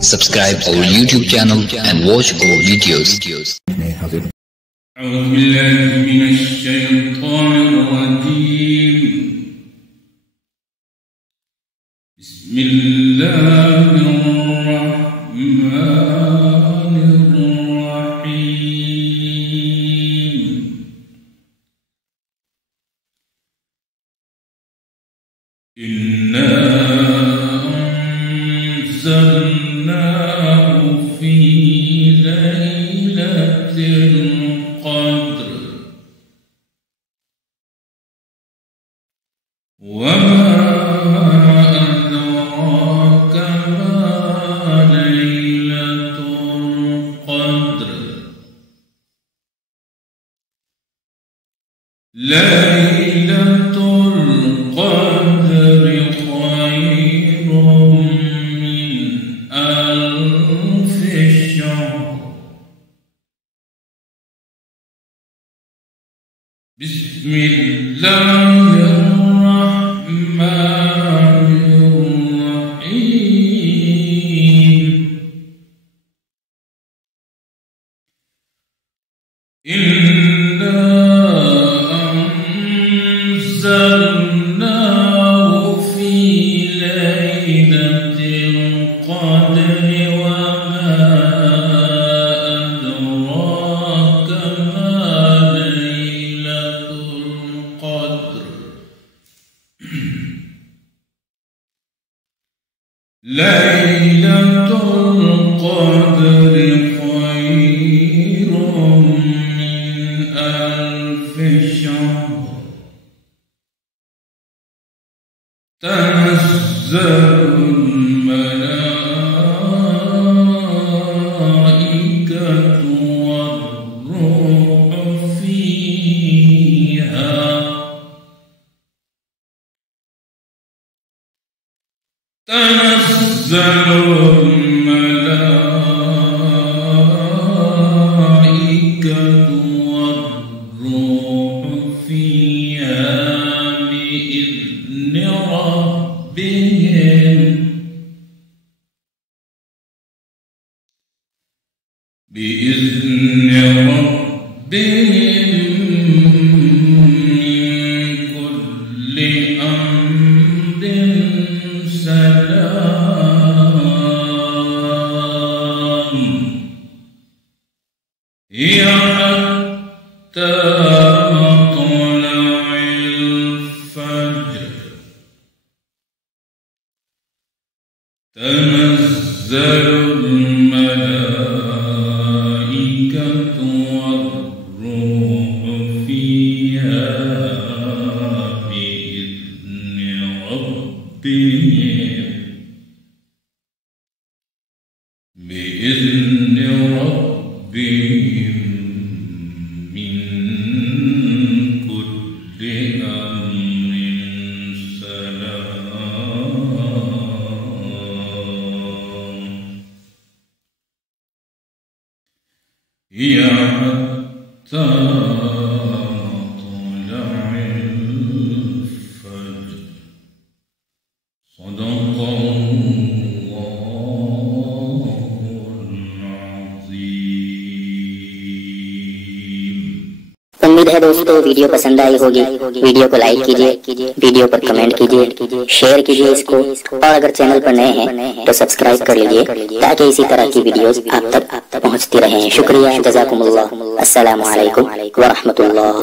Subscribe our YouTube channel and watch our videos. أعوذ بالله من الشيطان الرجيم. بسم الله الرحمن الرحيم. إنا أنزلناه في ليلة القدر وما أدراك ما ليلة القدر. ليلة القدر خير من ألف شهر. بسم الله الرحمن الرحيم. إنا أنزلناه في ليلة القدر وما أدراك ما ليلة القدر. ليلة القدر خير من ألف شهر. تنزل الملائكة والروح فيها. تنزل الملائكة والروح فيها بإذن ربهم من كل أمر سلام. هي حتى مطلع الفجر. تنزل الملائكة والروح فيها بإذن ربهم من كل أمر سلام. هي حتى مطلع الفجر. صدق الله العظيم. उम्मीद है दोस्तों वीडियो पसंद आई होगी। वीडियो को लाइक कीजिए, वीडियो पर कमेंट कीजिए, शेयर कीजिए इसको, और अगर चैनल पर नए हैं तो सब्सक्राइब कर लीजिए ताकि इसी तरह की वीडियोस आप तक पहुंचती रहें। शुक्रिया, जज़ाकुमुल्लाह। अस्सलामु अलैकुम व रहमतुल्लाह।